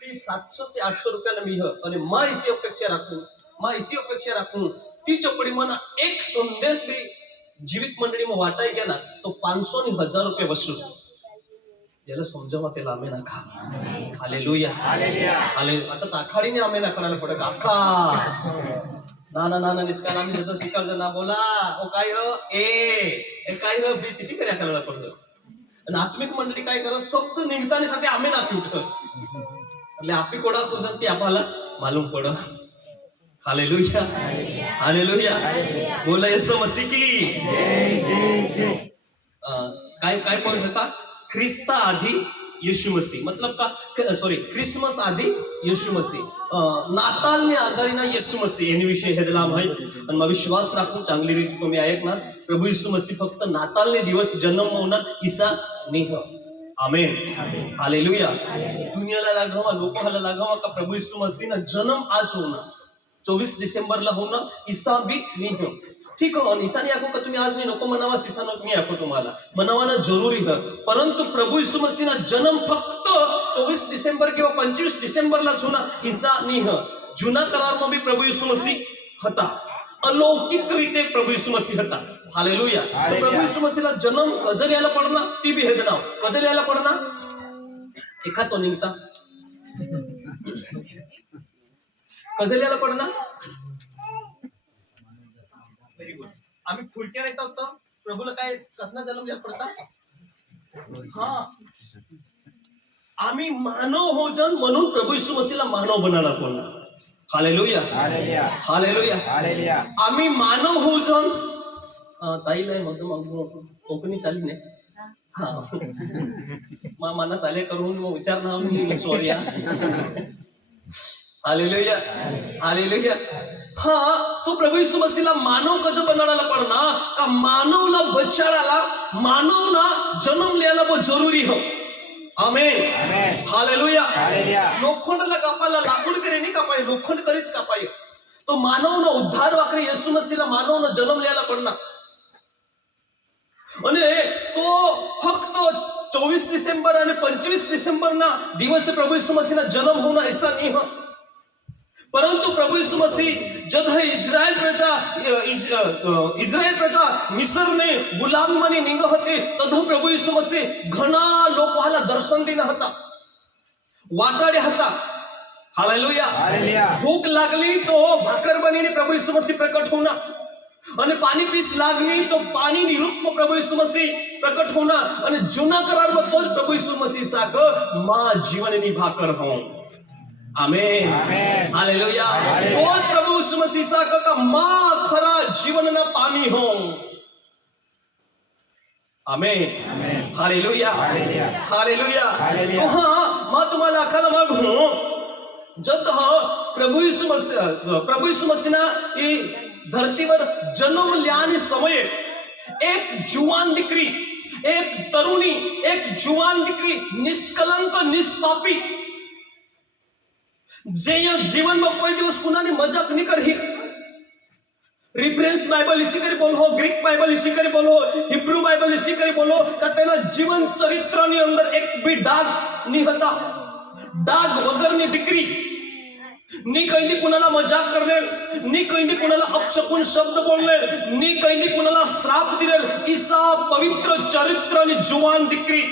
Please 700 से 800 रुपयाला मी आणि मा इसी अपेक्षा राखून ती चपडी मना एक संदेश बी जीवित मंडळी मग वाटाय गेला तो 500 आणि 1000 रुपये वसूल ज्याला समजावा त्याला आम्ही नका. हालेलुया आता ताखाडीने आम्ही नाकाला पडत आखा ना निष्काल आम्ही जर शिकायचं ना बोला ओ काय हो ए काय हो बी तिशी करायला करायला पडतं. आणि आत्मिक मंडळी काय करत फक्त निघतानीसाठी आम्ही नाकी उठत એટલે આપી કોડા કુજંતી આપાલા मालूम पड़. हालेलुया बोला येशू मसीह की काय पॉइंट होता ख्रिस्ता आधी येशू मसीह मतलब का सॉरी क्रिसमस आधी येशू मसीह नातालने आघाडीना येशू मसीह एनी विषय हेदला माहिती आणि मग विश्वास राखून चांगली रीती तुम्ही ऐकनास प्रभू येशू मसीह फक्त नातालने दिवस जन्म होना ईसा नहीं आमेन. हालेलुया दुनियाला लागावा लोकांना लागावा का प्रभू यीशु मसीह ना जन्म आज होना 24 डिसेंबरला होना ईसा भी नहीं हो ठीक हो. ईसा नहीं आखो का तुम्ही आज नहीं नको मनावा ईसा नको मी आखो तुम्हाला मनावाना जरुरी है परंतु प्रभू यीशु मसीह ना जन्म फक्त 24 डिसेंबर किंवा 25 डिसेंबरलाच होना ईसा नहीं है. जुना करार में भी प्रभु यीशु मसीह हता अलौकिक रीते प्रभु यीशु मसीह हता. हालेलुया प्रभु यीशु मसीहला जन्म गजल यायला पडना ती भी हेद नाव गजल यायला पडना एका तो निघता गजल यायला पडना व्हेरी गुड. आम्ही फुलक्या येत होतो प्रभूला काय कसला जन्म यायला पडता हा आम्ही मानव हो जन म्हणून प्रभू यीशु मसीहला मानव बनायला पडला. हालेलुया आम्ही मानव हो जन ताईला मग कोकणी चाली नाही हा मना चाले करून मग विचारणार सॉरी हालेलुया हा तो प्रभू यीशु मसीहला मानव कसं बनायला पडना का मानवला बचाडाला मानवना जन्म लिहायला बहुत जरुरी हो. आमेन हालेलुया लोखंडला कापायला लाकूड करे नाही कापाय लोखंड करीच कापाय तो मानवना उद्धार वाकरे येशू मसीहला मानवना जन्म लिहायला पडना અને તો ફક્ત 24 ડિસેમ્બર અને 25 ડિસેમ્બરના દિવસે પ્રભુ ઈસુ મસીહના જન્મ હોના ऐसा नहीं है परंतु प्रभु यीशु मसीह जब है इस्राएल प्रजा मिस्र में गुलाम मनी निंग होते तद प्रभु यीशु मसीह घना लोकाला दर्शन देना हता वाटाडे हता. हालेलुया भूख लागली तो भाकर बनीने प्रभु यीशु मसीह प्रकट होना અને પાણી પીસ लागली तो पाणी ની રૂપમાં પ્રભુ ઈસુ મસીહ પ્રકટ હોના અને જૂના કરારમાં તો પ્રભુ ઈસુ મસીહ સાક માં જીવનની ભાકર હો. આમેન હાલેલુયા તો પ્રભુ ઈસુ મસીહ સાક का માં ખરા જીવનના પાણી હો. आमेन हालेलुया तो हाँ मैं तुम्हाला आखायला मागू जत प्रभु यीशु मसीह ना धरतीवर जन्म ल्याने समय एक जुवान दिकरी एक तरुणी एक जुवान दिकरी निष्कलंक निष्पापी जे या जीवन में कोई दिवस कुणाने मजाक नहीं करी रेफरेंस बाइबल इसी करे बोलो ग्रीक बाइबल इसी करे बोलो हिब्रू बाइबल इसी करे बोलो का तेना जीवन चरित्र ની અંદર એક भी डाग नहीं होता डाग वगर ની दिकरी नी कहीं कुणाला मजाक करले नी कहीं कुणाला अपशकुन शब्द बोलले नी कहीं कुणाला श्राप दिले ईसा पवित्र चरित्र आणि जुवान दिकरी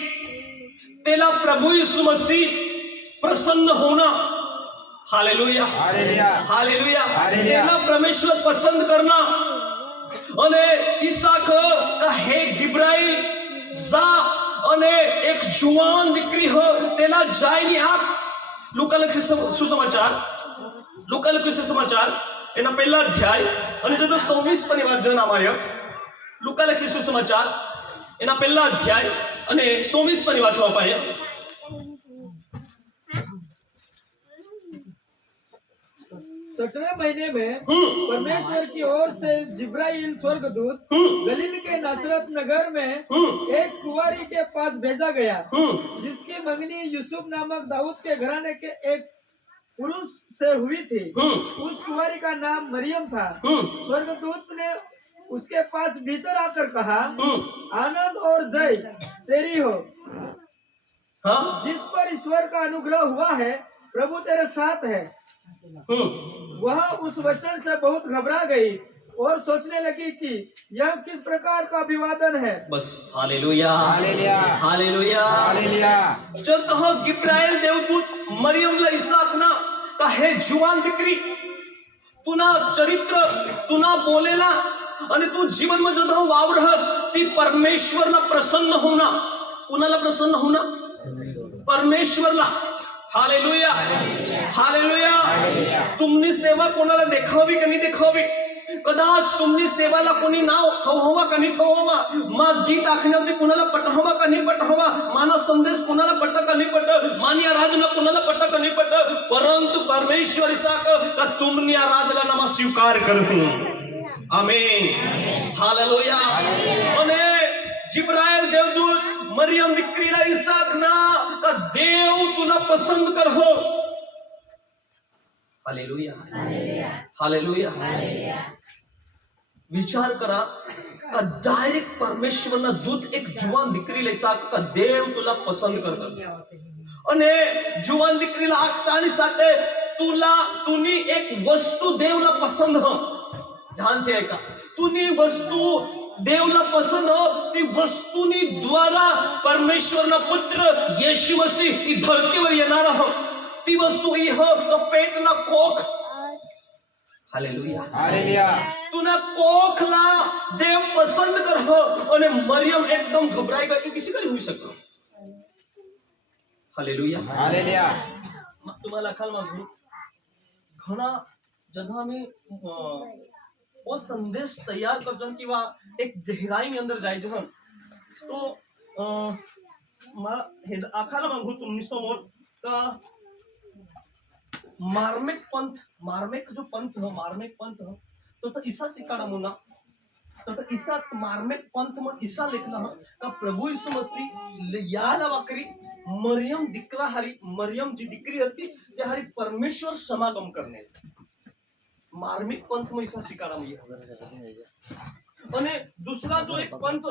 तेला प्रभु यीशु मसीह प्रसन्न होना. हालेलुया तेला परमेश्वर पसंद करना અને ઈસાક का हे गिब्राइल जा અને એક जुवान दिकरी हो तेला जायनी आप लुका लक्षी सुसमाचार एना पहला अध्याय અને જો 24 વાંચન અમારે લૂકા લક્ષી સુસમાચાર એના પહેલા અધ્યાય અને 24 વાંચવા પાએ 6वें महीने में परमेश्वर की ओर से जिब्राइल स्वर्गदूत गलील के नासरत नगर में एक कुंवारी के पास भेजा गया जिसकी मंगनी यूसुफ नामक दाऊद के घराने के एक पुरुष से हुई थी. उस कुंवारी का नाम मरियम था. स्वर्गदूत ने उसके पास भीतर आकर कहा आनंद और जय तेरी हो जिस पर ईश्वर का अनुग्रह हुआ है प्रभु तेरे साथ है। वह उस वचन से बहुत घबरा गई और सोचने लगी कि यह किस प्रकार का अभिवादन है। बस हालेलुया हालेलुया हालेलुया हालेलुया जर कहो गिब्राएल देवदूत मरियमला इसाकना का हे जुवान दीकरी तुना चरित्र तुना बोलेला आणि तू जीवन में जर वावरहस ती परमेश्वरला प्रसन्न होना कुणाला प्रसन्न होना परमेश्वरला हालेलुया हालेलुया तुमनी सेवा कोणाला देखावी का नाही देखावी कदाच तुमनी सेवाला कोणी नाव ठेवावा का नाही ठेवावा मग गीत आखण्यामध्ये कुणाला पटहावा का नाही पटहावा माना संदेश कुणाला पट का नाही पट मानी आराधना कुणाला पट का नाही पट परंतु परमेश्वर इसाक का तुमनी आराधना नमा स्वीकार करू आमेन हालेलुया અને जिब्राइल देवदूत मरियम દીકરીला ઈસાક ના का देव तुला पसंद करहो हालेलुया हालेलुया विचार करा का डायरेक्ट परमेश्वरना दूत एक जुवान દીકરીला ઈસાક का देव तुला पसंद करतो અને जुवान દીકરીला આગતાની સાથે तुनी एक वस्तू देवला पसंद हो ध्यान છે का तुनी वस्तू देवला पसंद हो ती वस्तुनी द्वारा परमेश्वरना पुत्र येशू मसीह ही धरतीवर येणारा हो ती वस्तू ही हो तो पेटना कोख हालेलुया हालेलुया तुना कोखला देव पसंद कर हो और मरियम एकदम घबराई गई किसी का नहीं हुई सकता हालेलुया हालेलुया तुम्हाला खाल मागू घणा जेव्हा मी वो संदेश तैयार करतो किंवा एक गहराई में अंदर जायचं हम तो हे आखाला मागू तुम्ही समोर का मार्मिक जो पंथ हो मार्मिक पंथ हो तो ईसा सिकाना मुना तो ईसा मार्मिक पंथ में ईसा लिखना हो का प्रभु यीशु मसीह याला वाकरी मरियम दिकरा हरी मरियम जी दिकरी होती ते हरी परमेश्वर समागम करने मार्मिक पंथ में ईसा सिकाना અને दूसरा जो एक पंथ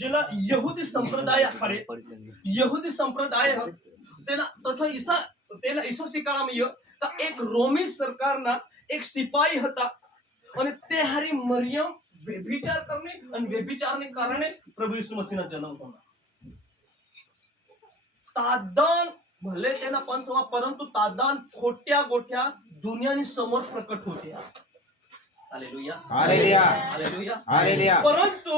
जिला यहूदी संप्रदाय खरे यहूदी संप्रदाय तेला ईसा सिकाना का एक रोमी सरकारना एक सिपाही हता અને તે હારી મરિયમ વ્યભિચાર કરને અને વ્યભિચારને કારણે પ્રભુ ઈસુ મસીહના જન્મ થયો તાદાન ભલે તેના પંથમાં પરંતુ તાદાન ખોટ્યા ગોઠ્યા દુનિયાની સમોર પ્રકટ होत्या हालेलुया हालेलुया हालेलुया हालेलुया परंतु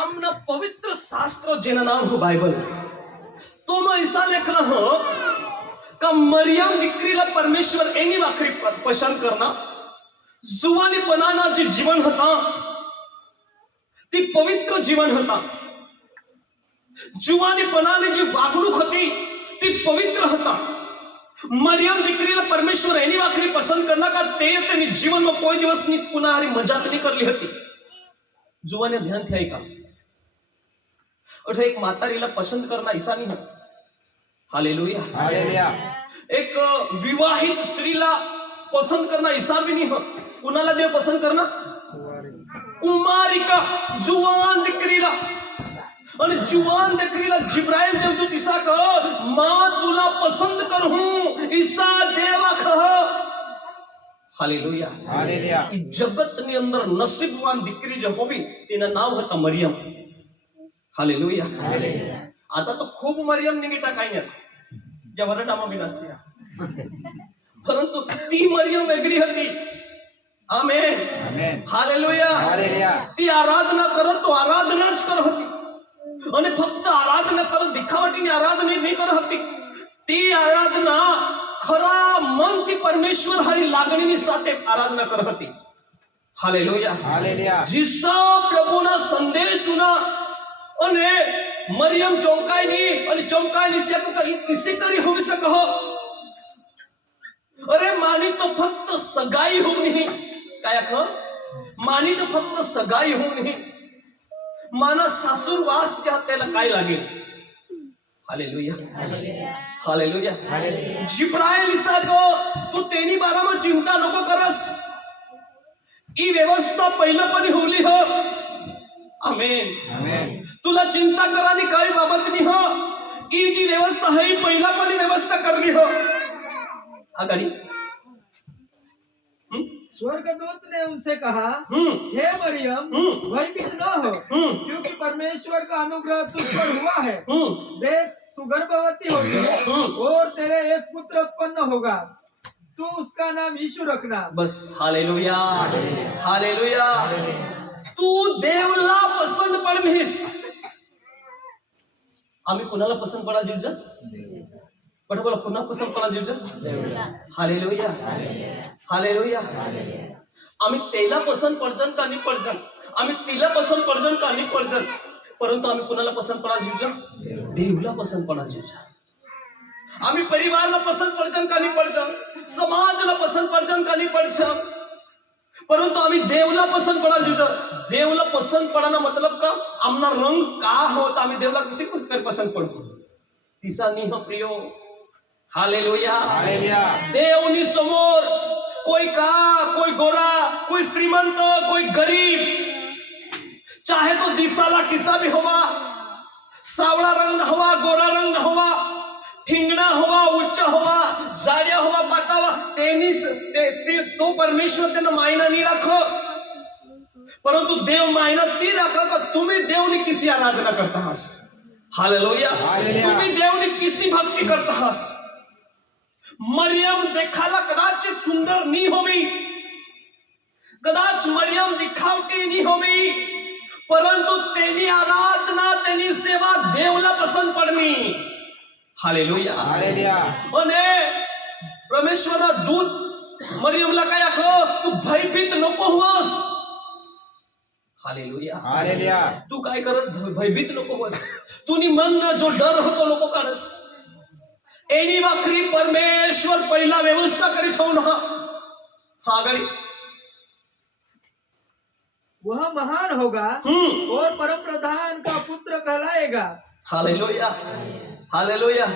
आमना पवित्र शास्त्र जेना नाम हो बाइबल तो मैं ऐसा लिखना हो का मरियम દીકરીला परमेश्वर एनी वाखरी पसंद करना जुवानीपणाना जे जीवन होता ती पवित्र जीवन होता जुवानीपणाने जी वागणूक होती ती पवित्र होता मरियम દીકરીला परमेश्वर एनी वाखरी पसंद करना का ते जीवन में कोई दिवस नी पुन्हा हरी मजाक नहीं करली होती जुवाने ध्यान थे का और एक मातारीला पसंद करना ऐसा नहीं है हालेलुया हालेलुया एक विवाहित स्त्रीला पसंद करना ऐसा भी नहीं हो कुणाला देव पसंद करना कुमारिका जुवान દીકરીला અને जुवान દીકરીला जिब्राइल देवदूत ईसा कहो मां तुला पसंद करूं ईसा देवा कहो हालेलुया हालेलुया ई जगतनी अंदर नसीबवान દીકરી જે હોવી તેના નામ હતા મરિયમ हालेलुया आता तो खूप मरियम निघिटा काही नाही ज्या वरटामा बी नसत्या परंतु ती मरियम वेगळी होती आमेन आमेन हालेलुया हालेलुया ती आराधना करत तो आराधनाच करत होती અને ફક્ત આરાધના કરો દિખાવટીની આરાધના નહીં કરત હતી ती आराधना खरा मनથી પરમેશ્વર હરી લાગણીની સાથે આરાધના કરત હતી હાલેલુયા हालेलुया જીસા પ્રભુના સંદેશ સુના અને મરિયમ ચમકાઈની से किसी करी हो सको अरे मानी तो फक्त सगाई हो नहीं काय मानी तो फक्त सगाई हो नहीं माना सासूरवास त्या त्याला काय लागेल हालेलुया हालेलुया जिब्राइल ईसा को तू तेनी बारा में चिंता नको करस ई व्यवस्था पहिलपणी होली हो आमेन आमेन तुला चिंता करानी काही बाबत नाही हो ई जी व्यवस्था है पहिलापणी व्यवस्था करली हो आगाड़ी स्वर्गदूत ने उनसे कहा, हे मरियम, भयभीत न हो, क्योंकि परमेश्वर का अनुग्रह तुझ पर हुआ है। देख, तू गर्भवती होगी और तेरे एक पुत्र उत्पन्न होगा, तू उसका नाम यीशु रखना। बस हालेलुया, हालेलुया। तू देवला पसंद पडणेस. आम्ही कुणाला पसंत पडा जीवजा? पण बोला, कुणाला पसंत पडा जीवजा? Hallelujah, hallelujah. आम्ही त्याला पसंत पडजन का नाही पडजन, आम्ही तिला पसंत पडजन का नाही पडजन, परंतु आम्ही कुणाला पसंत पडा जीवजा? देवला पसंत पडा जीवजा. आम्ही परिवारला पसंत पडजन का नाही पडजन, समाजला पसंत पडजन का नाही पडजन, परंतु आम्ही देवला पसंत पडा जीवजा. देवला पसंत पडाना मतलब का आमना रंग का होता, आम्ही देवला किसी को पसंत पडतो. तिसा निह प्रियो. Hallelujah, hallelujah. देवनी समोर कोई का, कोई गोरा, कोई श्रीमंत, कोई गरीब, चाहे तो दिसाला किसा भी होवा, सावळा रंग हवा, गोरा रंग हवा, ठिंगणा हवा, उच्च हवा, जाड्या हवा, पातावा, तो परमेश्वर त्यांना मायना नाही राखो, परंतु देव मायना ती राखा का तुम्ही देवनी किसी आराधना करता हास. हालेलुया, तुम्ही देवनी किसी भक्ती करता हास. मरियम देखाला कदाचित सुंदर नहीं होवी, कदाच मरियम दिखावटी नहीं होवी, परंतु तेनी आराधना, तेनी सेवा देवला पसंद पडनी. Hallelujah, hallelujah. आणि परमेश्वरा दूत मरियमला काय आखो, तू भयभीत नको होस. Hallelujah, hallelujah. तू काय करत भयभीत नको होस. तुनी मन जो डर होतो नको काढस. एनी वाखरी परमेश्वर पहिला व्यवस्था करीत हो ना. हा गडी, वह महान होगा और परम प्रधान का पुत्र कहलाएगा. Hallelujah, hallelujah.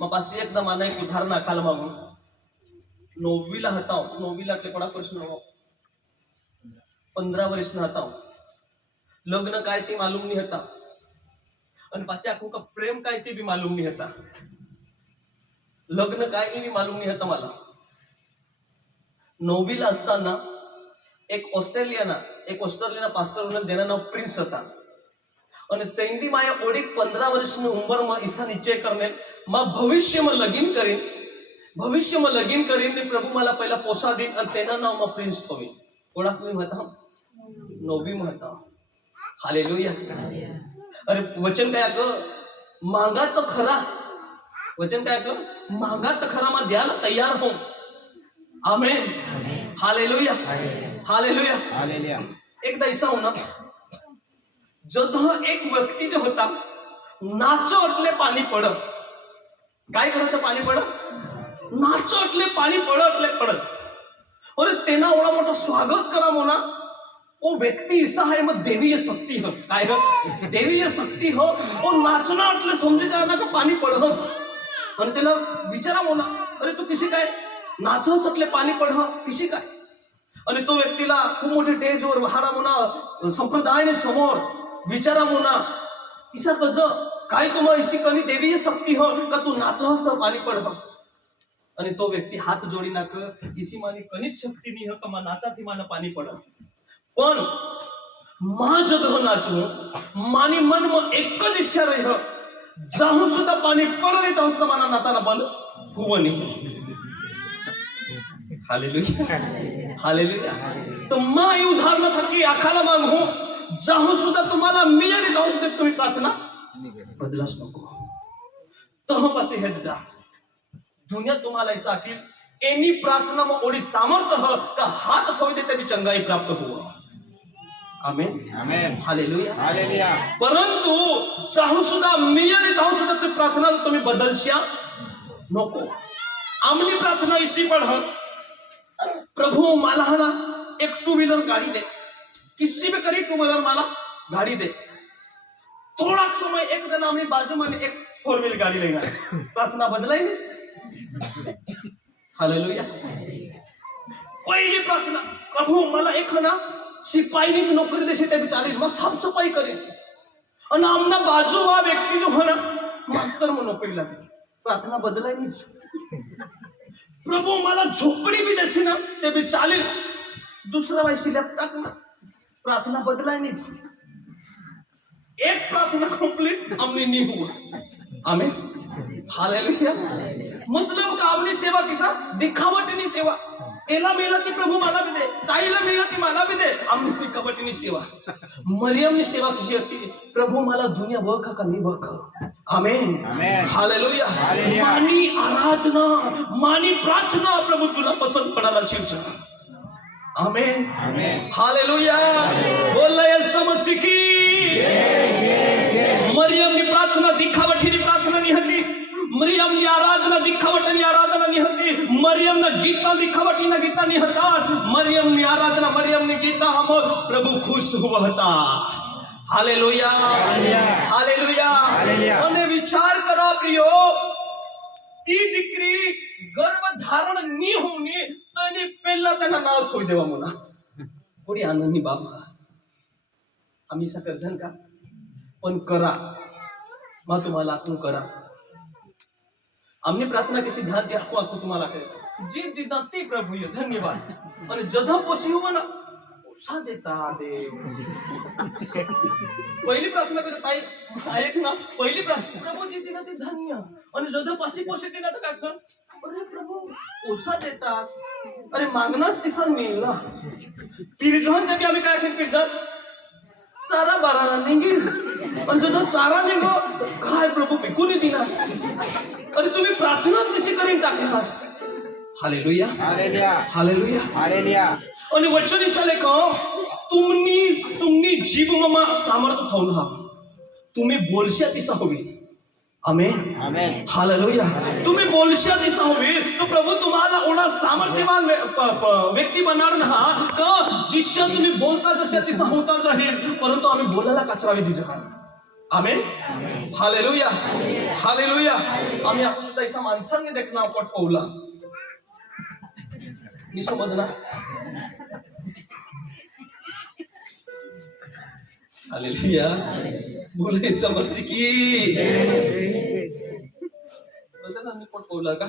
मग पाशी एकदा माना एक उदाहरण आखाल मागून 9वीला हताव, 9वीला के कोणा प्रश्न 15 वर्ष ना हताव. लग्न काय ते मालूम नहीं हता, आणि पाशी आखू का प्रेम काय ते भी मालूम नहीं हता. लग्न काय हे भी मालूम नहीं हता मला. 9वीला असताना एक ऑस्ट्रेलियाना पास्टर होणं ज्यानं नाव प्रिन्स होता, અને તેંદી માયા ઓડીક 15 વર્ષની ઉંમરમાં ઈસા નિશ્ચય કરને માં ભવિષ્યમાં લગીન કરીને પ્રભુ માલા પહેલા પોસા દી અને તેના નામમાં પ્રિન્સ થવી. ઓળખ કોઈ હતા 9वीમાં હતા. હાલેલુયા. અરે વચન કયા ક માંગા તો ખરા, વચન કયા ક માંગા તો ખરા માં દ્યાला તૈયાર હો. આમેન, हालेलुया, हालेलुया, हालेलुया. एकदा ईसा होना जद एक व्यक्ती जो होता नाचो એટલે પાણી પડ. काय करत पाणी पड, नाचो એટલે पाणी पड એટલે पडच. और तेना एवढा मोठा स्वागत करा मोना वो व्यक्ती ईसा है मग देवीय शक्ती हो. काय ग देवीय शक्ती हो. वो नाचना એટલે समजे जाना का पाणी पडहस. आणि त्याला विचारा मोना, अरे तू किसी काय नाचस એટલે पाणी पडह किसी काय. आणि तो व्यक्तीला खूप मोठे टेजवर वहाडा मोना संप्रदायाने समोर विचारा मोना, ईसा तज काय तुम्हाला इसी कनी देवीय शक्ती हो का तू नाचहस तर पाणी पडह. आणि तो व्यक्ती हात जोडी नाक इसी मानी कनीच शक्ती नहीं हो का मा नाचा थी माना पाणी पड. पण मा जद हो नाचू मानी मन में एक ज इच्छा रही हो, जाहू सुद्धा पाणी पड नाही ताहू सुद्धा माना नाचाना बंद हुवनी. Hallelujah, hallelujah. तो मा ये उदाहरण थकी आखाला मागू, जाहू सुद्धा तुम्हाला मिळाली जाहू सुद्धा तुम्ही प्रार्थना बदलाच नको. तह पासे हेत जा दुनिया तुम्हाला ऐसा आखिर एनी प्रार्थना में ओडी सामर्थ्य हो का हात थोई देते भी चंगाई प्राप्त हुआ. आमेन, आमेन, हालेलुया, हालेलुया. परंतु जाहू सुद्धा मिळाली जाहू सुद्धा तुम्ही प्रार्थना तुम्ही बदलशा नको. आमनी प्रार्थना इसी पढ़, प्रभु माला है ना एक 2 व्हीलर गाड़ी दे, किसी भी करी 2 व्हीलर माला गाड़ी दे. थोड़ा समय एक जना आमनी बाजू में एक 4 व्हीलर गाड़ी लेना, प्रार्थना बदलाई नहीं. हालेलुया. पहिली प्रार्थना, प्रभु मला एक ना सिपाही की नौकरी देशे ते चालेल, मग साफ सफाई करेन. आणि आमना बाजू हा व्यक्ती जो है ना मास्टर में नौकरी लागली, प्रार्थना बदलाई नहीं. प्रभू मला झोपडी बी देशी ना ते बी चालेल, दुसरा बाई शिल्लक टाक ना, प्रार्थना बदलायनीच, एक प्रार्थना कंप्लीट हमने नहीं हुआ। आमीन, हालेलुया। मतलब का आपली सेवा किसा दिखावटीनी सेवा, एला मेला की प्रभू मला भी दे, ताईला मेला की मला भी दे, आम्ही दिखावटीनी सेवा। मरियमनी सेवा कशी होती, प्रभू मला दुनिया बघा का नाही बघा। आमीन, हालेलुया। मानी आराधना, मानी प्रार्थना प्रभू तुला पसंत पडायला शिवचा। आमीन, हालेलुया। बोल येशू मसीह की। मरियमनी प्रार्थना दिखावटीनी प्रार्थना नहीं होती, मरियमनी आराधना दिखावटीनी आराधना नहीं होती, मरियमना गीता दिखावटीना गीता नहीं होता, मरियमनी आराधना मरियमनी गीता हम प्रभु खुश हुआ था। Hallelujah, hallelujah. અને વિચાર કરા પ્રિયો, ती દીકરી ગર્ભ ધારણ ની હોની તો એની પહેલા તેના નાવ થોડી દેવા મુના थोडी आनंदी बाबा आम्ही सकर्जन का पण करा मग तुम्हाला आपण करा आमने प्रार्थना कशी ध्यान द्या आपण तुम्हाला करे जी दिना ते प्रभु ये धन्यवाद અને जधा पोसी हो ना उसा देता देव पहिली प्रार्थना करत ताई ऐक ना पहिली प्रार्थना प्रभु जी दिना ते धन्य आणि जधा पासी पोसी दिना तर काय सांग अरे प्रभु उसा देतास अरे मागनास तिसा मिळेल ना तिरजोन जब आम्ही काय केलं पिरजन चारा बारा निघेल आणि जधा चारा निघो काय प्रभु पिकून दिनास अरे तुम्ही प्रार्थना तशी करीन टाकलास हालेलुया हालेलुया हालेलुया हालेलुया आणि वचन इसाले का तुमनी जीव ममा सामर्थ थाऊन हा तुम्ही बोलशा तिसा होवी आमेन आमेन हालेलुया तुम्ही बोलशा तिसा होवी तो प्रभु तुम्हाला ओना सामर्थ्यवान व्यक्ती बनार ना का जिश्या तुम्ही बोलता जशा तिसा होता जाईल परंतु आम्ही बोलायला कचरावी दिजा आमेन हालेलुया हालेलुया आम्ही आपण सुद्धा इसा माणसांनी देखना पट पावला नि समजना हालेलुया बोले समझ की बघा मी पट पावला का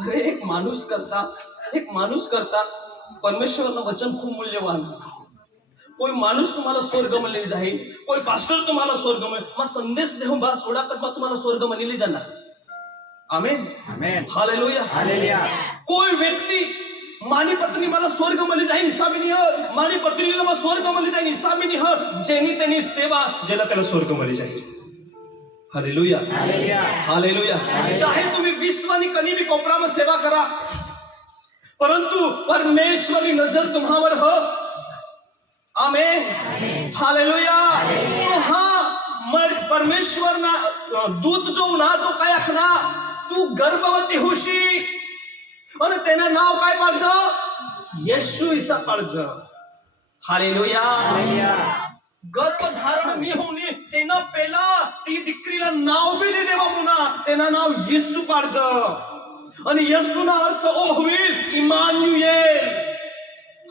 अरे एक माणूस करता परमेश्वरचं वचन खूप मूल्यवान कोई माणूस तुम्हाला स्वर्ग म्हणले जाईल कोई पास्टर तुम्हाला स्वर्ग म्हणे मग संदेश देऊन बा सोडा कदमा तुम्हाला स्वर्ग म्हणले जाणार आमेन आमेन हालेलुया हालेलुया कोई व्यक्ती मानी पत्नी मला स्वर्ग म्हणले जाईल निसामिनी ह मानी पत्नीला मला स्वर्ग म्हणले जाईल निसामिनी ह जेनी त्यांनी सेवा ज्याला त्याला स्वर्ग म्हणले जाईल हालेलुया हालेलुया हालेलुया चाहे तुम्ही विश्वानी कनी भी कोपरा में सेवा करा परंतु परमेश्वरी नजर तुम्हावर हो आमेन हालेलुया तो हाँ परमेश्वर ना दूत जो ना तो काय असना तू गर्भवती होशी आणि तेना नाव काय पाडज येशू ईसा पाडज हालेलुया हालेलुया गर्भधारण मी होनी तेना पेला ती दिकरीला नाव भी दे देवा मुना तेना नाव येशू पाडज आणि येशूना अर्थ ओ होईल इमानुएल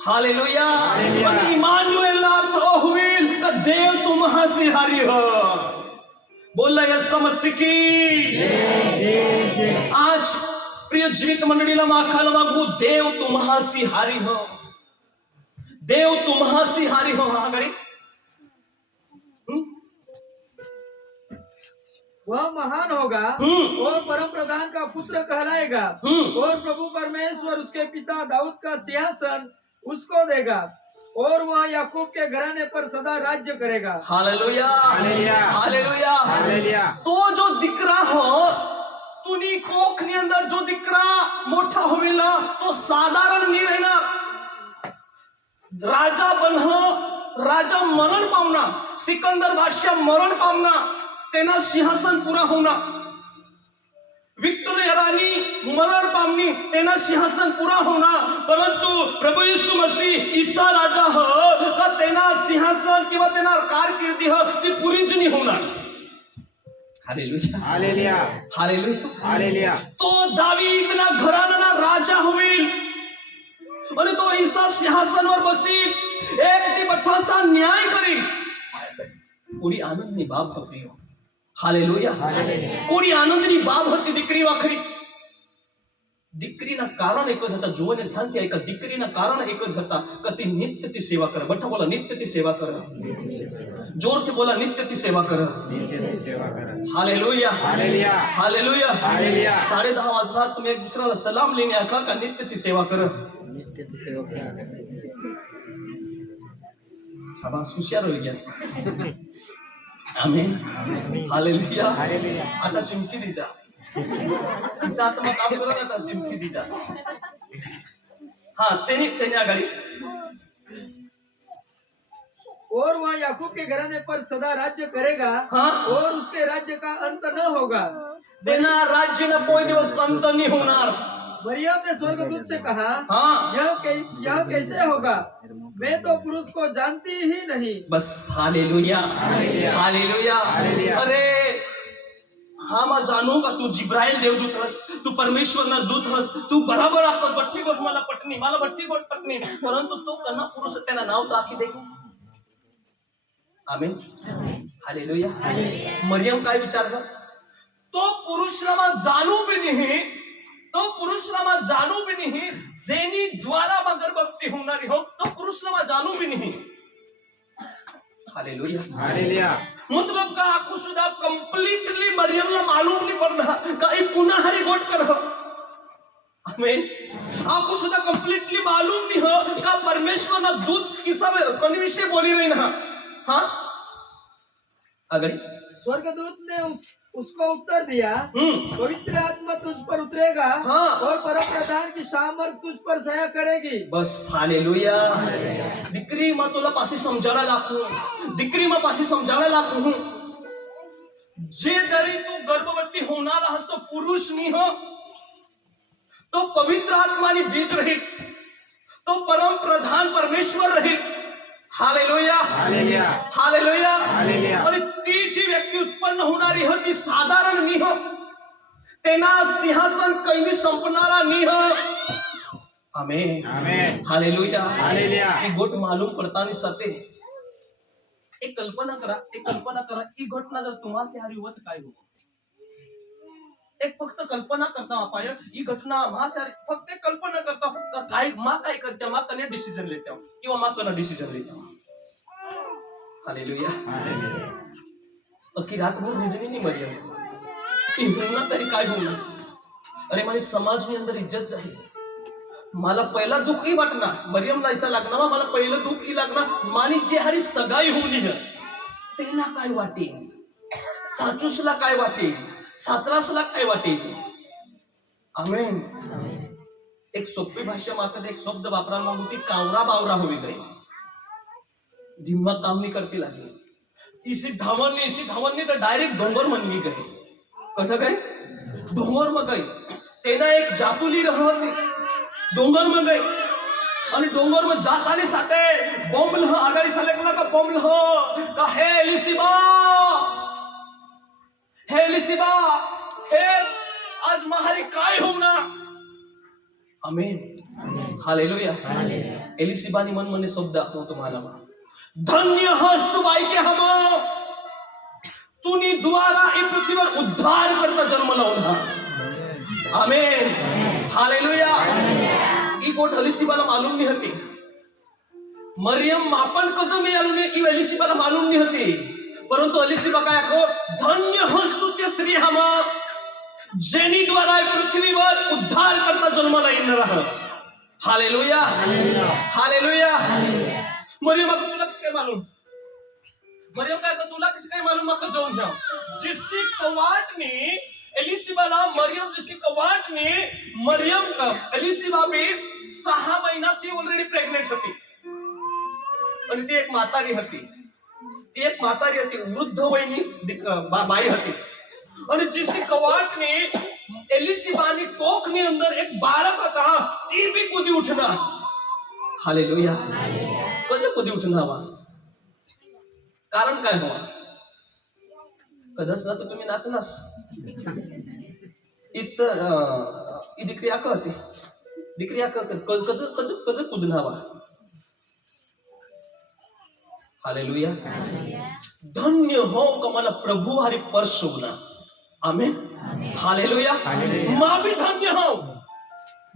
हालेलुया आणि इमानुएल अर्थ ओ होईल का देव तुम्हासी हारी हो बोलला येशू मसीह की आज प्रिय जीवित मंडळीला माखाला मागू देव तुम्हासी हारी हो देव तुम्हासी हारी हो हा गरी वह महान होगा और परम प्रधान का पुत्र कहलाएगा और प्रभु परमेश्वर उसके पिता दाऊद का सिंहासन उसको देगा और वह याकूब के घराने पर सदा राज्य करेगा हालेलुया हालेलुया हालेलुया हालेलुया तो जो दिकरा हो तुनी कोख ની અંદર जो दिकरा मोठा होवेला तो साधारण नहीं रहना राजा बनह राजा मरण पावना सिकंदर बादशाह मरण पावना तेना सिंहासन पूरा होना विक्टोरिया रानी मरण पावनी तेना सिंहासन पूरा होना परंतु प्रभु यीशु मसीह ईसा राजा हो का तेना सिंहासन किंवा तेना कारकिर्दी हो ती पुरीच नाही होणार हालेलुया हालेलुया हालेलुया हालेलुया तो दावीद ना घराना राजा होईल आणि तो ईसा सिंहासनावर बसील एक ती बठासा न्याय करील पुरी आनंद नि बाप का प्रिय હાલેલુયા. કોની આનંદની બાબ હતી દીકરી વાખરી. દીકરીના કારણ એક જ હતા. જોને ધ્યાનથી એક દીકરીના કારણ એક જ હતા કે તે નિત્યથી સેવા કરે. બઠા બોલા નિત્યથી સેવા કરે. જોરથી બોલા નિત્યથી સેવા કરે. Hallelujah hallelujah. 10:30 वाजता तुम्ही एक दुसऱ्याला सलाम लेने आखा का नित्यती सेवा कर. शाबास हुशार होई गया. आमेन. हालेलुया. आता चिमकी दीजा. सात मग काम करा आता चिमकी दीजा. हाँ तेने आगाड़ी. और वह याकूब के घराने पर सदा राज्य करेगा. हाँ. और उसके राज्य का अंत न होगा. देना राज्य न कोई दिवस अंत नहीं होणार. मरियम ने स्वर्गदूत से कहा, हाँ. यह कैसे होगा? मैं तो पुरुष को जानती ही नहीं. बस हालेलुया हालेलुया. अरे हाँ मैं जानूंगा तू जिब्राइल देवदूत हस, तू परमेश्वर ना दूत हस, तू बराबर आपस बट्टी गोट मला पटनी मला बट्टी गोट पटनी, परंतु तू कन्ना पुरुष त्याला नाव दाखी दे. आमीन. हालेलुया. मरियम काय विचारलं? तो पुरुषला मा जाणू बी नाही, तो पुरुषला मा जाणू बी नाही, जेनी द्वारा मा गर्भवती होणारी हो तो पुरुषला मा जाणू बी नाही. Hallelujah hallelujah. मतलब का आखो सुद्धा कंप्लीटली मरियमला मालूम नहीं पडला का एक पुन्हा हरी गोट कर. आमीन. आपको सुद्धा कंप्लीटली मालूम नहीं हो का परमेश्वर ना दूत किसा कोणी विषय बोली नहीं ना. हाँ अगड़ी स्वर्गदूत ने उसको उत्तर दिया, पवित्र आत्मा तुझ पर उतरेगा. हाँ. और परमप्रधान की सामर्थ तुझ पर सहाय करेगी. बस हालेलुया. दिकरी मां तुला पासी समजायला लागू, दिकरी मां पासी समजायला लागू. जे दरी तू गर्भवती होणार आहेस तो पुरुष नहीं हो, तो पवित्र आत्माने बीज रही, तो परम प्रधान परमेश्वर रही. हालेलुया हालेलुया हालेलुया. और ती जी व्यक्ती उत्पन्न होणारी हो ती साधारण नहीं हो, तेना सिंहासन कैदी संपणारा नहीं हो. आमेन आमेन. हालेलुया हालेलुया. एक गोट मालूम पडतानी साथे एक कल्पना करा ही घटना जर तुम्हासे हारी होत काय हो. एक फक्त कल्पना करता पाय ही घटना महासारी फक्त एक कल्पना करता काय मा काय करते मा कने डिसिजन लेते किंवा मा कने डिसिजन लेते. Hallelujah hallelujah. अख्खी रातभर रिजनी नहीं मरियम ती होना तरी काय होणार. अरे माझी समाजनी अंदर इज्जत जाईल. मला पहिला दुःख ही वाटणार मरियमला ऐसा लागणार मला पहिलं दुःख ही लागणार मानी जे हरी सगाई होली है तेना काय वाटेल, साचूसला काय वाटेल, साचरासला काय वाटेल. आमेन. एक सोपी भाषा मात्र एक शब्द वापरायला होती कावरा बावरा होवी गई. धिम्मा काम नहीं करती लगी. इसी धावननी तर डायरेक्ट डोंगर मन गई. कठ गई डोंगर में गई. तेना एक जातुली रहली डोंगर में गई आणि डोंगर में जातानी साथे बॉम्ब लह आगाड़ी सलेकला का बॉम्ब लह का हे एलिसिबा हे आज महारी काय होना. Amen hallelujah. एलिसिबानी मन मने शब्द दाखवतो तुम्हाला. धन्य हस तू बाई के हम तुनी द्वारा ई पृथ्वीवर उद्धार करता जन्म लावला. Amen hallelujah. ई गोट एलिसिबाला मालूम नहीं होती. मरियम मापन कजो में आलू ने ई एलिसिबाला मालूम नहीं होती, परंतु एलिसिबा काय को धन्य हस तू ते स्त्री हम जेनी द्वारा पृथ्वीवर उद्धार करता जन्माला येणार. Hallelujah hallelujah. मरियम का तुला किस काय मालूम, मरियम काय का तुला किस काय मालूम मका जाऊन घ्या. जिसकी कवाटने एलिसिबाला मरियम जिसकी कवाटने मरियम एलिसिबा भी 6 महिन्याची ऑलरेडी प्रेग्नेंट होती आणि ती एक म्हातारी होती. वृद्ध वयनी बाई होती. आणि जिसकी कवाटने एलिसिबानी कोखनी अंदर एक बाळक होता ती भी कधी उठणार. हालेलुया. कधी उठणार हवा कारण काय हवा कदस ना तर तुम्ही नाचनास इस्त दिकरी आकते कज कुदून हवा. हालेलुया धन्य हो का मला प्रभु हरि पर्श होना। आमेन, हालेलुया। माँ भी धन्य हो,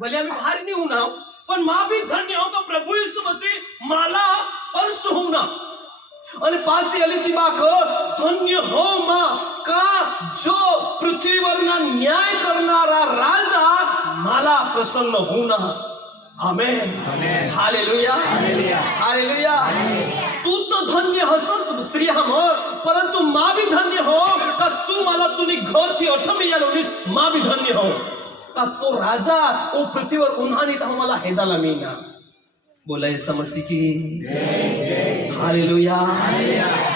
भले आम्ही बाहेर नाही होना, पण माँ भी धन्य हो का प्रभु यीशु मसीह मला पर्श होना। आणि 5 बाक धन्य हो माँ का जो पृथ्वीवरना न्याय करणारा राजा मला प्रसन्न होना। आमेन, हालेलुया, हालेलुया। तू तो धन्य हसस स्त्री हम, परंतु माँ भी धन्य हो का तू मला तुनी घर थी 8 या 19 माँ भी धन्य हो का तो राजा ओ पृथ्वीवर उन्हानी तो मला हेदाला मीना। बोला यीशु मसीह की हालेलुया,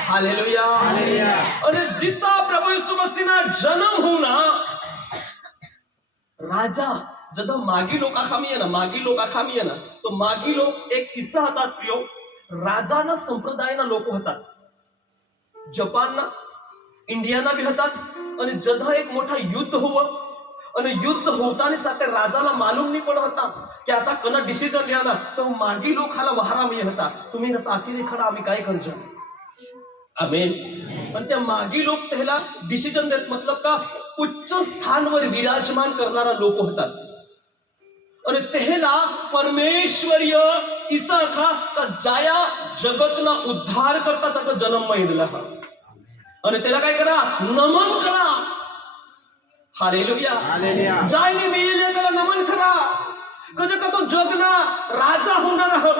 हालेलुया। और जिसा प्रभु यीशु मसीह ना जन्म होना राजा जदा मागी लोक आखामी आहे ना, तो मागी लोक एक किस्सा होता प्रियो, राजाना संप्रदायना लोक होतात, जपानना इंडियाना बी होतात। आणि जदा एक मोठा युद्ध होवं आणि युद्ध होतानी साथे राजाला मालूम नाही पडत होता की आता कना डिसिजन लिहाना, तो मागी लोक हाला वहारा मी होता, तुम्ही आता आखिरी खडा आम्ही काय करजो। आमेन। पण त्या मागी लोक त्याला डिसिजन देत, मतलब का उच्च स्थानवर विराजमान करणारा लोक होतात। आणि त्याला परमेश्वरीय ईसा का जाया जगतना उद्धार करता त्याचा जन्म दिला हा, आणि त्याला काय करा, नमन करा। हालेलुया, जायने मिळेल त्याला नमन करा, कज का तो जगना राजा होणार आहोत।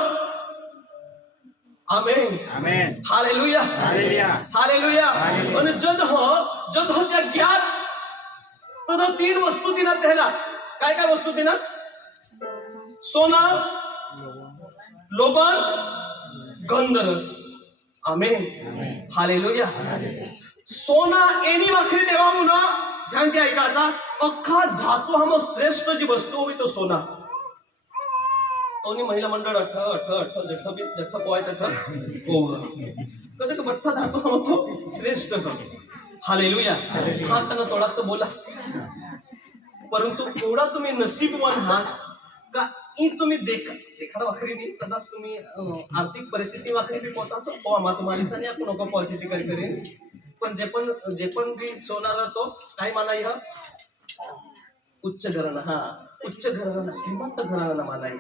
आमेन, आमेन, हालेलुया, हालेलुया, हालेलुया। आणि जद हो त्या ज्ञान तो 3 वस्तू दिना त्याला, काय काय वस्तू दिना, सोना, लोबान, गंधरस। आमेन, हालेलुया। सोना एनी वाखरी देवा मुना ध्यान द्या, ऐका आता, अख्खा धातू हम श्रेष्ठ जी वस्तू होती तो सोना। तोनी महिला मंडळ जठ पोय तठ कदे का बठ्ठा धातू हम तो श्रेष्ठ हो। हालेलुया। हा कना तोडा तो बोला, परंतु एवढा तुम्ही नसीबवान हास का ई तुम्ही देखा वाखरी नाही, कदाच तुम्ही आर्थिक परिस्थिती वाखरी बी पोहता असो हो, आम्हा तुम्हाला सनी आपण नको पॉलिसीची काही करेन, पण जे पण बी सोनार तो काय मानाय हा उच्च घराणा, हा उच्च घराणा, श्रीमंत घराणा मानाय।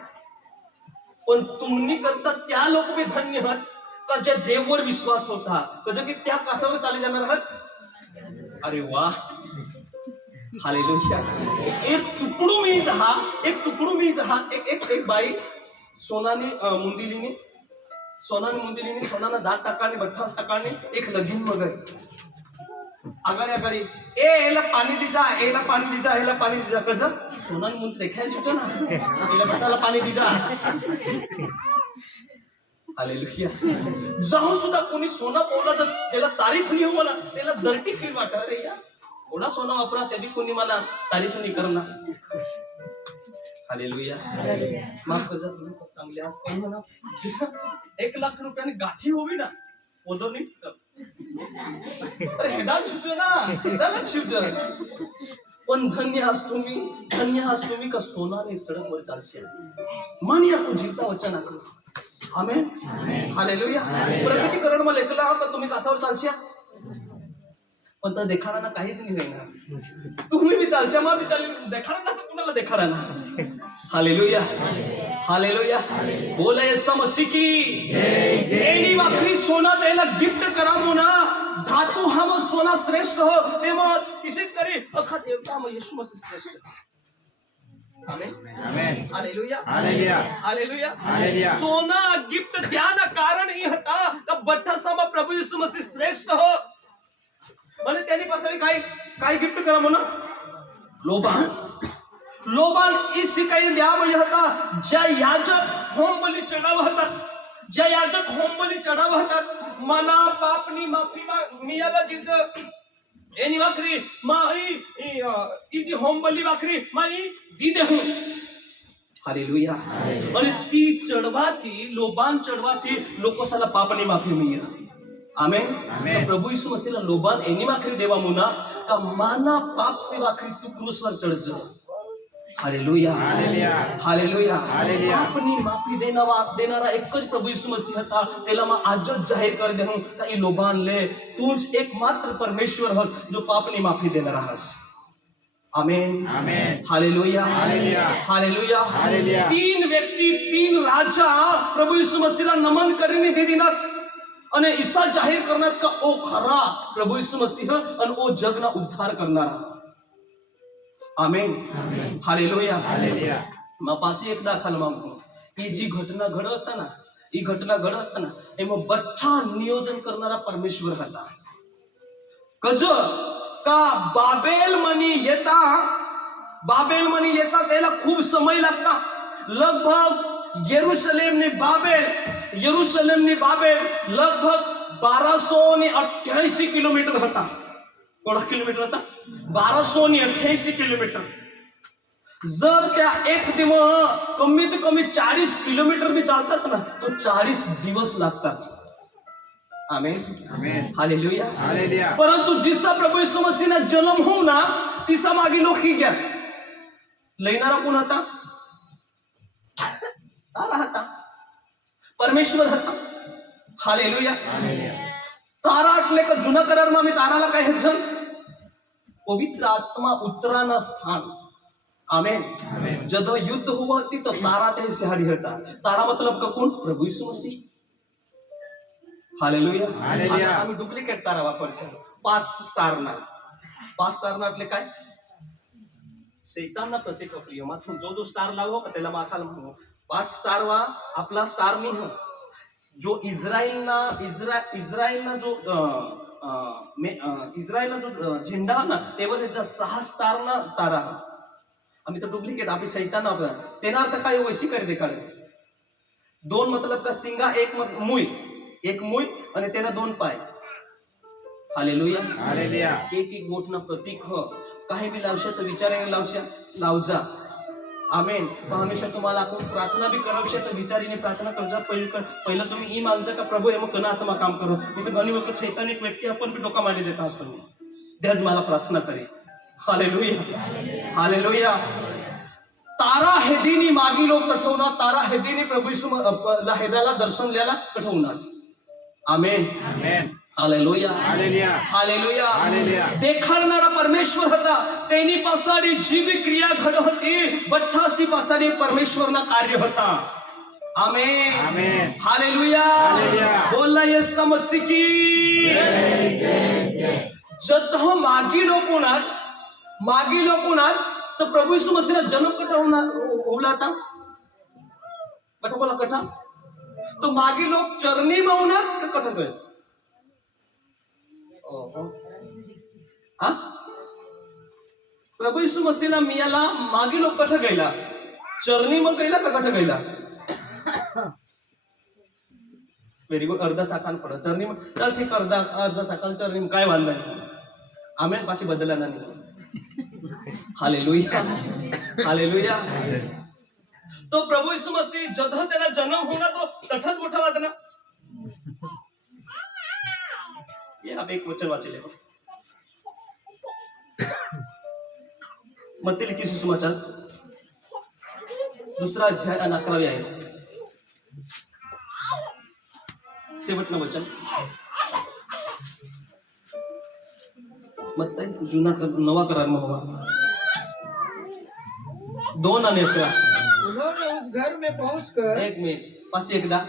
पण तुम्ही करता त्या लोक बी धन्य आहात का ज्या देववर विश्वास होता, कज की त्या कासावर चाले जाणार आहात। अरे वाह, हालेलुया। एक तुकडू मी जहा एक बाई सोनाने मुंदिलीने सोनाना दाट टाकाने 28 टाकाने एक लगीन मग आगाडी ए एला पाणी दिजा, कज सोनाने मुंदी देखाय दिवचो ना, एला बट्टाला पाणी दिजा। हालेलुया। जाऊन सुद्धा कोणी सोना पावला तर त्याला तारीफ नाही हो, मला त्याला दर्टी फील वाटत, अरे या थोडा सोना वापरा ते भी कोणी मला तारीफ नाही करणार। हालेलुया। माफ कर जा, तुम्ही खूप चांगले आज पण म्हणा 1 लाख रुपयाने गाठी होवी ना ओदोनी, अरे हेदाल शिवजन पण धन्य हास तुम्ही का सोनाने सडकवर चालशे, मन या तू जीवता वचन आख। आमेन, हालेलुया। प्रकटीकरण मला ऐकला का तुम्ही कासावर चालशा, पण तर देखाडा ना काहीच नाही राहणार, तुम्ही बी चालशा मा बी चाल, देखाडा ना तर कुणाला देखाडा ना। Hallelujah, hallelujah. बोला यीशु मसीह की एनी वाखरी सोना त्याला गिफ्ट करा मुना, धातू हम सोना श्रेष्ठ हो, ते मग किसीच करी अखा देवता हम यीशु मसीह श्रेष्ठ। आमेन, आमेन, हालेलुया, हालेलुया, हालेलुया, हालेलुया। सोना गिफ्ट द्याना कारण ही हता का बठ्ठा समा प्रभु यीशु मसीह श्रेष्ठ हो, आणि त्याने पासळी काय गिफ्ट करा म्हणा, लोबान इस काही द्या म्हणजे होता, ज्या याजक होम बली चढाव होतात, मना पापनी माफी मियाला जिज एनी वाखरी माई जी होम बली वाखरी माई दी दे हूं। हालेलुया। आणि ती लोबान चढवाती लोकोसाला पापनी माफी मिया। आमेन। तो प्रभु यीशु मसीह लोबान एनी वाखरी देवा मुना का माना पाप से वाखरी तू क्रूस वर चढ़ जा। हालेलुया हालेलुया. हालेलुया हालेलुया. આપની માફી દેનારા એક જ પ્રભુ ઈસુ મસીહ હતા. તેલામાં આજ જ જાહેર કરી દેવું કે એ લોબાન લે, તું જ એકમાત્ર પરમેશ્વર હસ જો પાપની માફી દેનારા હસ. आमेन आमेन. हालेलुया हालेलुया. हालेलुया हालेलुया. तीन व्यक्ति तीन राजा प्रभु यीशु मसीहला नमन કરીને દીધીના અને ઈસા જાહેર કરનાર કે ઓ ખરા પ્રભુ ઈસુ મસીહ અને ઓ જગના ઉદ્ધાર કરનારા. Amen hallelujah hallelujah. માં પાસે એક દાખલ માંગુ. એ જે ઘટના ઘડત હતા ને, એ ઘટના ઘડત હતા ને, એમાં બધા નિયોજન કરનારા પરમેશ્વર હતા. કજ का बाबेल मनी येता त्याला खूप समय लागता. लगभग यरूशलेम ની બાબેલ લગભગ 1288 કિલોમીટર હતા. કેટલા કિલોમીટર હતા? 1288 કિલોમીટર. जर त्या एक दिवस कमीत कमी 40 किलोमीटर भी चालतात ना तो 40 दिवस लागतात. आमेन आमेन. हालेलुया हालेलुया. परंतु जिसा प्रभू यीशु मसीहना जन्म होऊ ना तिसा मागे लोक ही घ्या लैनारा कोण होता? तारा होता, परमेश्वर होता. Hallelujah hallelujah. तारा એટલે કે જૂના કરારમાં અમે તારાला काय હજન पवित्र आत्मा उतराना स्थान. आमेन. जब युद्ध हुआ थी तो तारा ते सिहारी होता. तारा मतलब का कोण? प्रभु यीशु मसीह. हालेलुया हालेलुया. आता आम्ही डुप्लिकेट तारा वापरतो. 5 स्टारना એટલે काय? सैतानना प्रतीक प्रिय मात्र जो स्टार लावो का त्याला माखाल म्हणू. 5 स्टार वा आपला स्टार नाही ह जो इस्रायलना जो झेंडा ना तेवर 6 स्टारना तारा. आम्ही तर डुप्लिकेट आपली सैतान तेना अर्थ काय वैशी कर दे काढ. 2 मतलब का सिंगा एक मुई आणि त्याला 2 पाय. हालेलुया हालेलुया. एक गोठना प्रतीक ह काही बी लावशा तर विचाराने लावजा. आमेन. हमेशा तुम्हाला आपण प्रार्थना भी करावशा तर विचारीने प्रार्थना करजा. पहिलं तुम्ही ही मागता का प्रभू मग कना आत्मा काम करो. मी तर घणी वक्त शैतान एक व्यक्ती आपण भी डोका मारी देता असतो. देव मला प्रार्थना करे. Hallelujah hallelujah. तारा हेदीनी मागी लोक कठवणार. तारा हेदीनी प्रभू यीशु हेदाला दर्शन ल्याला कठवणार. आमेन आमेन. हालेलुया हालेलुया. हालेलुया हालेलुया. देखाडणारा परमेश्वर હતા. તેની પાછળ જીવી ક્રિયા ઘડ હતી. 88 પાછળ પરમેશ્વરના કાર્ય હતા. આમેન આમેન. હાલેલુયા હાલેલુયા. બોલના યેસુ મસીહ की जत मागी लोकुनात तर प्रभू यीशु मसीहचा जन्म कथा होला था. कथा बोला कथा तो मागी लोक चरणी मावनात का कथा कळ. हा प्रभू यीशु मसीहला मियाला मागी लोक कथा गेला चरणी मग गेला का कथा गेला. Very good. अर्धा साकान पड चरणी मग चल ठीक. अर्धा साकान चरणी काय वांदा नाही. आमेन. पाशी बदलला नाही. Hallelujah hallelujah. तो प्रभू यीशु मसीह जब त्याला जन्म होना तो तठत मोठा वाद ना. ये आप एक वचन वाचले मत्ती लिखित सुसमाचार 2 अध्याय 11 आहे. शेवटनं वचन मत्ती नवा करार में हुआ 2 आणि 11. उन्होंने उस घर में पहुंचकर एक मिनिट पास एकदा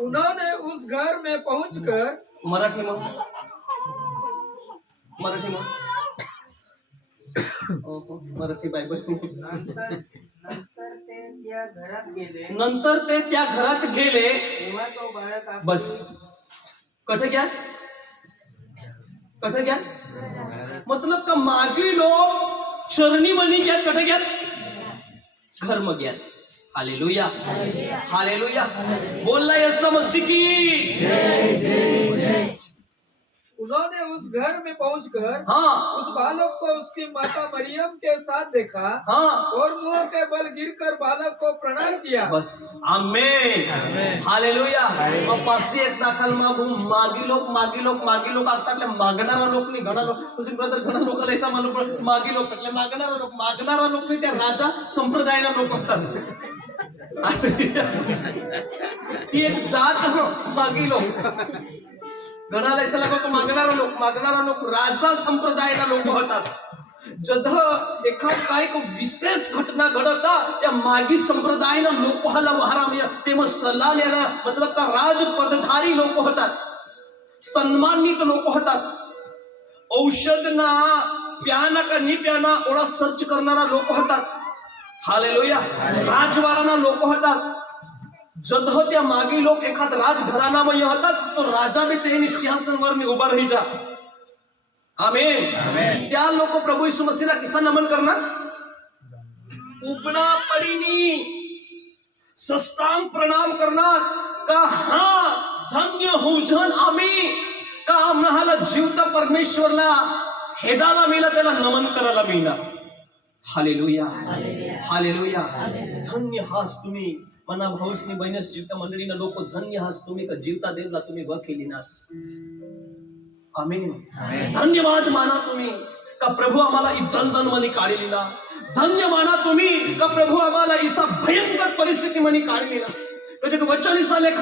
उन्होंने उस घर में पहुंचकर मराठी मग मराठी बायबल. नंतर ते त्या घरात गेले. बस कठ घ्या मतलब का मागी लोक चरणी मनी घ्यात कठ घ्यात घर मग घ्यात. Hallelujah hallelujah. बोलला येसू मसीह की उन्होंने उस घर में पहुंचकर हाँ उस बालक को उसकी माता मरियम के साथ देखा हाँ और मुंह के बल गिरकर बालक को प्रणाम किया। बस आमेन हालेलुया मग पाचशे एक दाखल मागी लोक आता એટલે मागणारा लोक नाही घणा लोक तुझे ब्रदर घणा लोकांना ऐसा मालूम पडतो मागी लोक એટલે मागणारा लोक नाही त्या राजा संप्रदायाना लोक होतात ती एक जात मागी लोक गणाला ऐसा लागतो मागणारा लोक राजा संप्रदायाना लोक होतात जद एखाद काय विशेष घटना घडता त्या मागी संप्रदायाना लोकाला वहारा ते मग सल्ला लेना मतलब का राज पदधारी लोक होतात सन्मानित लोक होतात औषधना प्याना का नाही प्याना ओढा सर्च करणारा लोक होतात हालेलुया राजवाडाना लोक होतात जद त्या मागे लोक एखाद राजघराणामध्ये होतात तो राजा बी ते सिंहासनवर मी उभा रही जा आमेन त्या लोक प्रभू यीशु मसीहला किसा नमन करणार उपना पडीनी सष्टांग प्रणाम करणार का हा धन्य होऊन आम्ही का आम्हाला जीवता परमेश्वरला हेदाला मिळला त्याला नमन करायला मिळणार हालेलुया हालेलुया धन्य हास तुम्ही मना भाऊसनी बहिणस जीवता मंडळीना लोक धन्य हास तुम्ही का जीवता देवला तुम्ही व केली नास आमेन धन्यवाद माना तुम्ही का प्रभु आम्हाला ई दलदल मनी काढली ना धन्य माना तुम्ही का प्रभु आम्हाला इसा भयंकर परिस्थिती मनी काढली ना म्हणजे वचन इसा लेख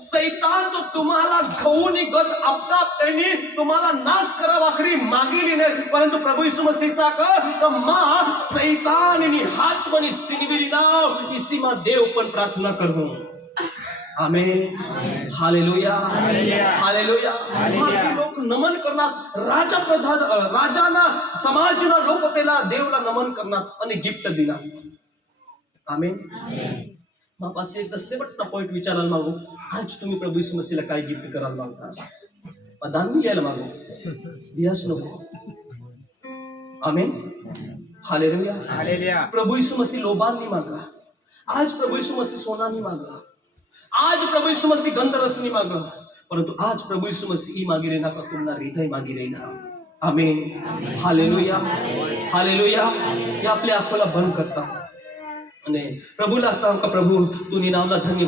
सैतान तो तुम्हाला घेऊन गत आपला त्यांनी तुम्हाला नाश करा वाखरी मागेली नाही परंतु प्रभु यीशु मसीह सा का मां सैतान ने हाथ मनी सिनविरी नाव इसी मा देव पण प्रार्थना करू आमेन हालेलुया हालेलुया लोक नमन करणार राजाना समाजना लोक त्याला देवला नमन करणार आणि गिफ्ट देणार आमेन मग पासे एक शेवटचा पॉइंट विचारायला मागू आज तुम्ही प्रभू यीशु मसीहला काय गिफ्ट करायला मागतास दान द्यायला मागू बियास नको आमेन हालेलुया हालेलुया प्रभू यीशु मसीह लोबान नहीं मांगा आज प्रभु यीशु मसीह सोना नहीं मांगा आज प्रभु यीशु मसीह गंधरस नहीं मांगा परंतु आज प्रभु यीशु मसीह मागी रहना का तुमना हृदय मागी रहना आमेन हालेलुया हालेलुया या आपल्या आंखोला बंद करता અને પ્રભુ લાગતા પ્રભુ તું ની નામના ધન્યવાદ